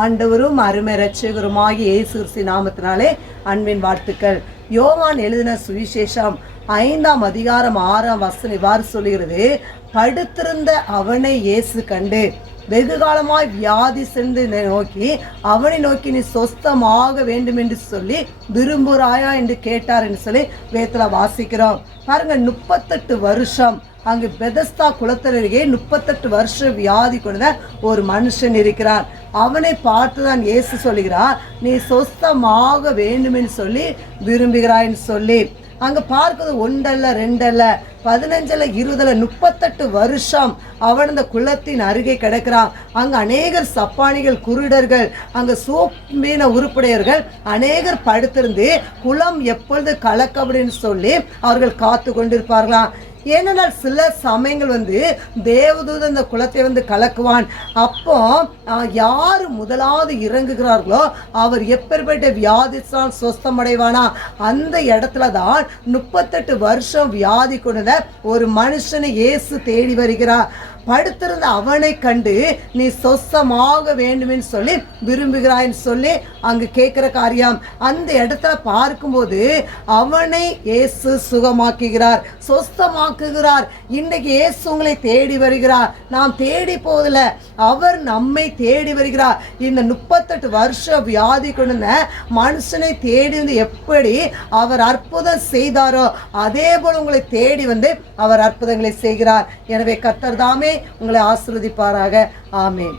ஆண்டவரும் அருமை இரட்சகருமாகிய இயேசு கிறிஸ்து நாமத்தினாலே அன்பின் வாழ்த்துக்கள். யோவான் எழுதின சுவிசேஷம் 5ஆம் அதிகாரம் 6ஆம் வசனம் இவ்வாறு சொல்லுகிறது. படுத்திருந்த அவனை இயேசு கண்டு வெகு காலமாய் வியாதி சென்று நோக்கி அவனை நோக்கி நீ சொஸ்தமாக வேண்டும் என்று சொல்லி விரும்புகிறாயா என்று கேட்டார் என்று சொல்லி வேதத்துல வாசிக்கிறோம். பாருங்க, 38 வருஷம் அங்கு பெதஸ்தா குளத்தருகே 38 வருஷம் வியாதி கொண்ட ஒரு மனுஷன் இருக்கிறான். அவனை பார்த்துதான் இயேசு சொல்லுகிறார், நீ சொஸ்தமாக வேண்டும் என்று சொல்லி விரும்புகிறாய்ன்னு சொல்லி. அங்க பார்க்கிறது 1 அல்ல 2 அல்ல 15 அல்ல 20 அல்ல 38 வருஷம் அவன் அந்த குளத்தின் அருகே கிடக்கிறான். அங்க அநேகர் சப்பானிகள், குருடர்கள், அங்க சோம்பின உருப்படையர்கள் அநேகர் படுத்திருந்து குளம் எப்பொழுது கலக்கப்படின்னு சொல்லி அவர்கள் காத்து கொண்டிருப்பார்களாம். ஏனென்றால் சில சமயங்கள் தேவதூதன் அந்த குளத்தை கலக்குவான். அப்போ யார் முதலாவது இறங்குகிறார்களோ அவர் எப்பேற்பட்ட வியாதித்தால் சொஸ்தமடைவானா. அந்த இடத்துல தான் 38 வருஷம் வியாதி கொண்ட ஒரு மனுஷனை இயேசு தேடி வருகிறார். படுத்திருந்த அவனை கண்டு நீ சொஸ்தமாக வேண்டுமென்னு சொல்லி விரும்புகிறாய்ன்னு சொல்லி அங்கு கேட்கிற காரியம். அந்த இடத்துல பார்க்கும்போது அவனை இயேசு சுகமாக்குகிறார், சொஸ்தமாக்குகிறார். இன்றைக்கு இயேசு உங்களை தேடி வருகிறார். நாம் தேடி போவதில்ல, அவர் நம்மை தேடி வருகிறார். இந்த 38 வருஷம் வியாதி கொண்ட மனுஷனை தேடி எப்படி அவர் அற்புதம் செய்தாரோ அதே போல உங்களை தேடி அவர் அற்புதங்களை செய்கிறார். எனவே கர்த்தர் தாமே உங்களை ஆசீர்வதிப்பாராக. ஆமென்.